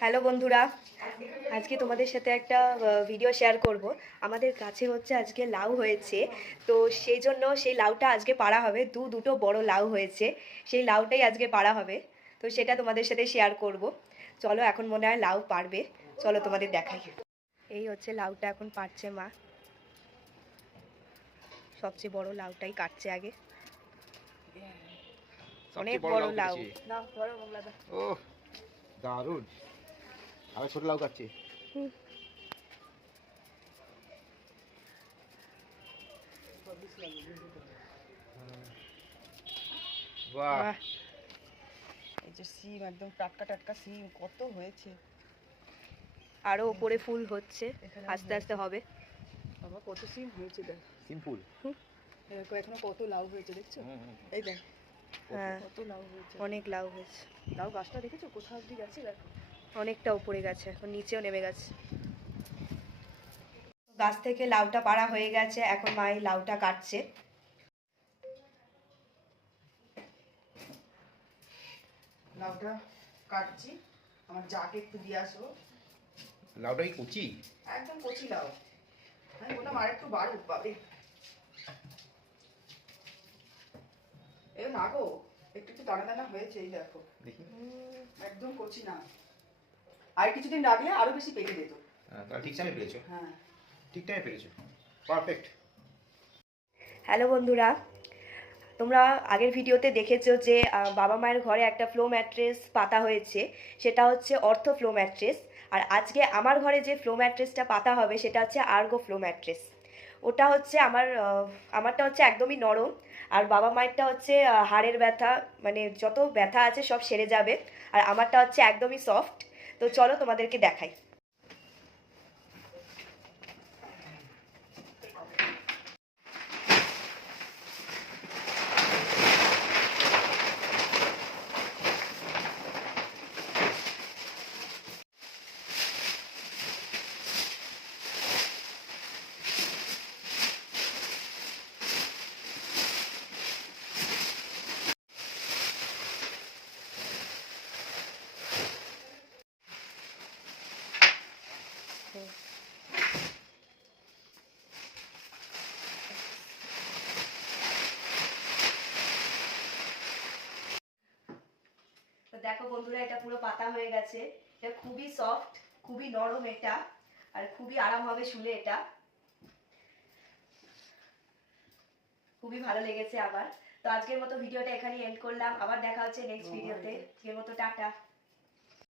Hello বন্ধুরা, আজকে তোমাদের সাথে একটা ভিডিও শেয়ার করব। আমাদের গাছে হচ্ছে আজকে লাউ হয়েছে, তো সেই জন্য সেই লাউটা আজকে পাড়া হবে। দুটো বড় লাউ হয়েছে, সেই লাউটাই আজকে পাড়া হবে। তো সেটা তোমাদের সাথে শেয়ার করব। চলো, এখন মনে হয় লাউ পারবে, চলো তোমাদের দেখাই। এই হচ্ছে লাউটা এখন পাড়ছে মা। সবচেয়ে বড় লাউটাই কাটছে আগে। অনেক বড় লাউ। ও দারুণ। আবার ছোট লাউ কাটছি। বাহ, এই যে সিম একদম টাটকা টাটকা সিম কত হয়েছে। আরো উপরে ফুল হচ্ছে, আস্তে আস্তে হবে। বাবা কত সিম হয়েছে দেখ, সিম্পল। দেখো এখনো কত লাউ হয়েছে দেখছো। এই দেখ হ্যাঁ, কত লাউ হয়েছে, অনেক লাউ হয়েছে। লাউ গাছটা দেখেছো কোথাও অব্দি গেছে দেখো। অনেকটা উপরে গেছে, এখন নিচেও নেমে গেছে। গাছ থেকে লাউটা পাড়া হয়ে গেছে, এখন মা এই লাউটা কাটছে। লাউটা কাটছি, আমার যাকে একটু দিয়ে আসবো। লাউটা কি কুচি? একদম কচি লাউ, আমি বললাম আর একটু বাড়ুক বাড়ি। এ না গো, একটু একটু দানা দানা হয়েছে, এই দেখো দেখি। একদম কচি না, আর কিছুদিন রাখলে আরো বেশি পেকে যেত। তাহলে ঠিক টাইমে পেরেছো। হ্যাঁ ঠিক টাইমে পেরেছো, পারফেক্ট। হ্যালো বন্ধুরা, তোমরা আগের ভিডিওতে দেখেছো যে বাবা মায়ের ঘরে একটা ফ্লো ম্যাট্রেস পাতা হয়েছে, সেটা হচ্ছে অর্থ ফ্লো ম্যাট্রেস। আর আজকে আমার ঘরে যে ফ্লো ম্যাট্রেসটা পাতা হবে সেটা হচ্ছে আর্গো ফ্লো ম্যাট্রেস। ওটা হচ্ছে আমারটা হচ্ছে একদমই নরম, আর বাবা মায়েরটা হচ্ছে হাড়ের ব্যথা, মানে যত ব্যথা আছে সব সেরে যাবে। আর আমারটা হচ্ছে একদমই সফট। তো চলো তোমাদেরকে দেখাই। তো দেখো বন্ধুরা, এটা পুরো পাতা হয়ে গেছে। এটা খুবই সফট, খুবই নরম এটা, আর খুবই আরাম হবে শুলে। এটা খুবই ভালো লেগেছে আমার। তো আজকের মতো ভিডিওটা এখানেই এন্ড করলাম, আবার দেখা হচ্ছে নেক্সট ভিডিওতে। আজকের মতো টাটা।